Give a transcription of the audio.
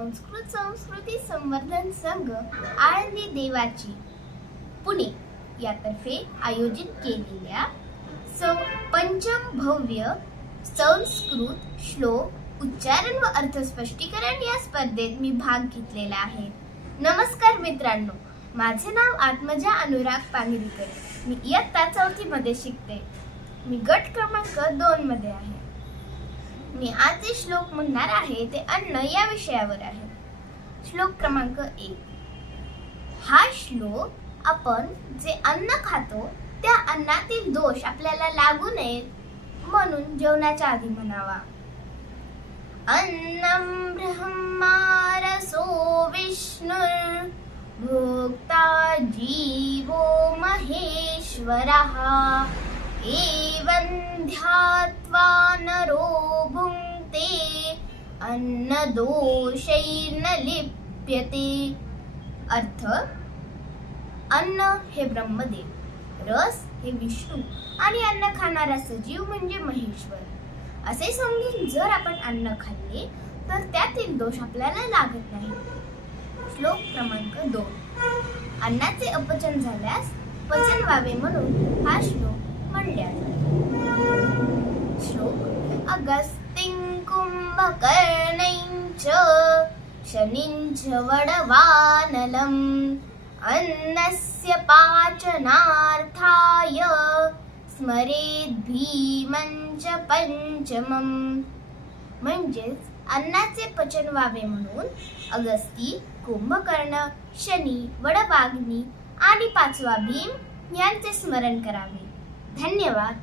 संस्कृत संस्कृती संवर्धन संघ आळंदी देवाची पुणे यातर्फे आयोजित केलेल्या सं पंचम भव्य संस्कृत श्लोक उच्चारण व अर्थ स्पष्टीकरण या स्पर्धेत मी भाग घेतलेला आहे. नमस्कार मित्रांनो माझे नाव आत्मजा अनुराग पांगरीकर मी इयत्ता चौथी मध्ये शिकते. मी गट क्रमांक दोन मध्ये आहे. मी आज जे श्लोक म्हणणार आहे ते अन्न या विषयावर आहे. श्लोक क्रमांक एक. हा श्लोक आपण जे अन्न खातो त्या अन्नातील दोष आपल्याला लागू नयेत म्हणून जेवणाच्या आधी म्हणावा. अन्नम ब्रह्मारसो विष्णुर भोक्ता जीवो महेश्वरः एवं ध्यात्वा नरो अन्नदोषैर्न लिप्यते अर्थ अन्न हे ब्रह्मदेव रस हे विष्णू आणि अन्न खाणारा सजीव म्हणजे महेश्वर. असे समजून जर आपण अन्न खाल्ले तर त्यातील दोष आपल्याला लागत नाही. श्लोक क्रमांक दोन. अन्नाचे अपचन झाल्यास पचन व्हावे म्हणून हा श्लोक म्हणल्या श्लोक अगस्तिं कुंभकर्णैञ्च शनिञ्च अन्नस्य पाचनार्थाय स्मरेद् भीमं च पंचमम् म्हणजेच अन्नाचे पचन व्हावे म्हणून अगस्ती कुंभकर्ण शनी वडवाग्नी आणि पाचवा भीम यांचे स्मरण करावे. धन्यवाद.